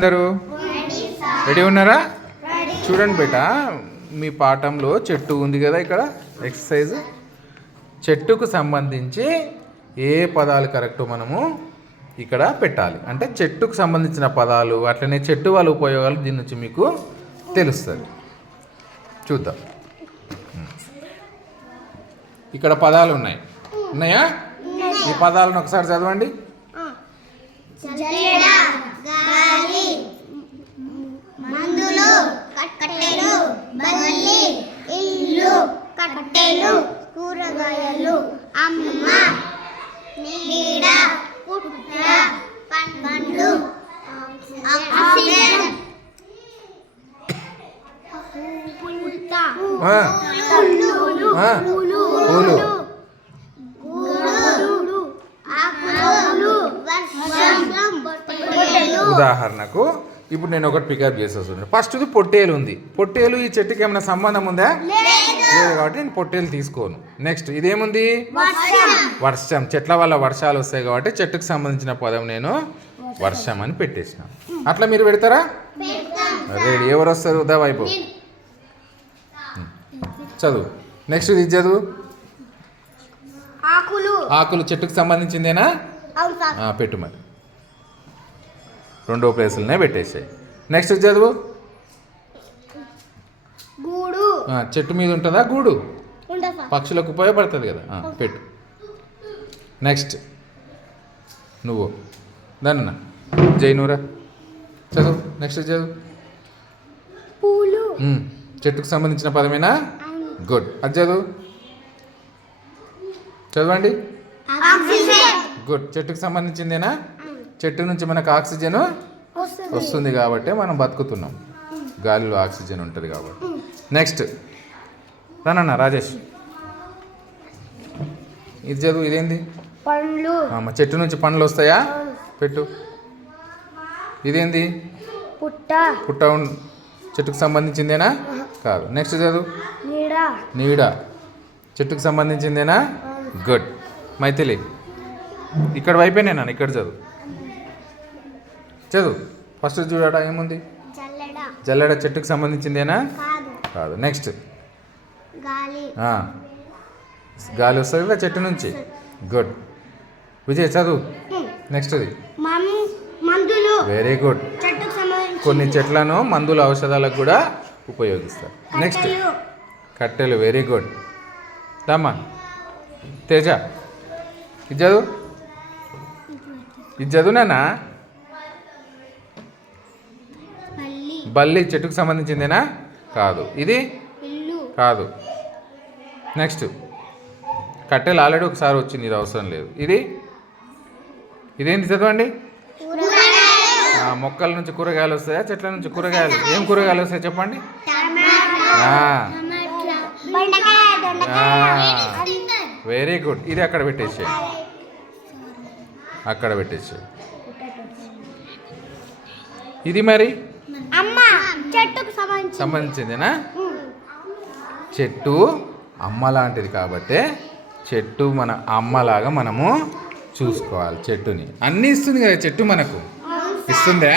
అందరూ రెడీ ఉన్నారా? చూడండి బేట, మీ పాఠంలో చెట్టు ఉంది కదా, ఇక్కడ ఎక్సర్సైజ్. చెట్టుకు సంబంధించి ఏ పదాలు కరెక్ట్ మనము ఇక్కడ పెట్టాలి. అంటే చెట్టుకు సంబంధించిన పదాలు, అట్లనే చెట్టు వాళ్ళ ఉపయోగాలు దీని నుంచి మీకు తెలుస్తుంది. చూద్దాం. ఇక్కడ పదాలు ఉన్నాయా? ఈ పదాలను ఒకసారి చదవండి. కూరగాయలు, అమ్మ, నీడ, పుట్ట, పండ్లు, ఆక్సిజన్, పూలు, ఉదాహరణకు ఇప్పుడు నేను ఒకటి పికప్ చేసేస్తున్నాను. ఫస్ట్ది పొట్టేలు ఉంది. పొట్టేలు ఈ చెట్టుకి ఏమైనా సంబంధం ఉందా? లేదు కాబట్టి నేను పొట్టేలు తీసుకోను. నెక్స్ట్ ఇదేముంది? వర్షం. చెట్ల వల్ల వర్షాలు వస్తాయి కాబట్టి చెట్టుకు సంబంధించిన పదం నేను వర్షం అని పెట్టేసిన. అట్లా మీరు పెడతారా? రెడీ. ఎవరు వస్తారు? వైపు చదువు. నెక్స్ట్ ఇది చదువు. ఆకులు చెట్టుకు సంబంధించిందేనా? పెట్టు మరి. రెండో ప్లేసులనే పెట్టేసాయి. నెక్స్ట్ చదువు. చెట్టు మీద ఉంటుందా గూడు? పక్షులకు ఉపయోగపడుతుంది కదా, పెట్టు. నెక్స్ట్ నువ్వు దాన్న జైనూరా చదువు. నెక్స్ట్ చదువు. చెట్టుకు సంబంధించిన పదమేనా? గుడ్. అది చదువు. చదవండి. గుడ్. చెట్టుకు సంబంధించిందేనా? చెట్టు నుంచి మనకు ఆక్సిజన్ వస్తుంది కాబట్టి మనం బతుకుతున్నాం. గాలిలో ఆక్సిజన్ ఉంటుంది కాబట్టి. నెక్స్ట్ రానన్న రాజేష్, ఇది చదువు. ఇదేంది? పండ్లు. చెట్టు నుంచి పండ్లు వస్తాయా? పెట్టు. ఇదేంది? పుట్ట. చెట్టుకు సంబంధించిందేనా? కాదు. నెక్స్ట్ చదువు. నీడ. చెట్టుకు సంబంధించిందేనా? గుడ్. మైథిలి ఇక్కడ వైపేనే నాన్న, ఇక్కడ చదువు. చదువు. ఫస్ట్ చూడట ఏముంది? జల్లెడ. చెట్టుకు సంబంధించిందేనా? కాదు. నెక్స్ట్ గాలి వస్తుంది కదా చెట్టు నుంచి. గుడ్. విజయ్ చదువు. నెక్స్ట్ది. Very good. కొన్ని చెట్లను మందుల ఔషధాలకు కూడా ఉపయోగిస్తారు. నెక్స్ట్ కట్టెలు. Very good. రామ్మా తేజ ఇది చదువు. ఇది చదువునా? బల్లి చెట్టుకు సంబంధించిందేనా? కాదు. ఇది కాదు. నెక్స్ట్ కట్టెలు ఆల్రెడీ ఒకసారి వచ్చింది, ఇది అవసరం లేదు. ఇదేంటి చదవండి. మొక్కల నుంచి కూరగాయలు వస్తాయా? చెట్ల నుంచి కూరగాయలు. ఏం కూరగాయలు వస్తాయి చెప్పండి? Very good. ఇది అక్కడ పెట్టేసే. ఇది మరి చెట్టుకు సంబంధించిందేనా? చెట్టు అమ్మ లాంటిది కాబట్టి చెట్టు మన అమ్మలాగా మనము చూసుకోవాలి. చెట్టుని అన్నీ ఇస్తుంది కదా చెట్టు, మనకు ఇస్తుందా?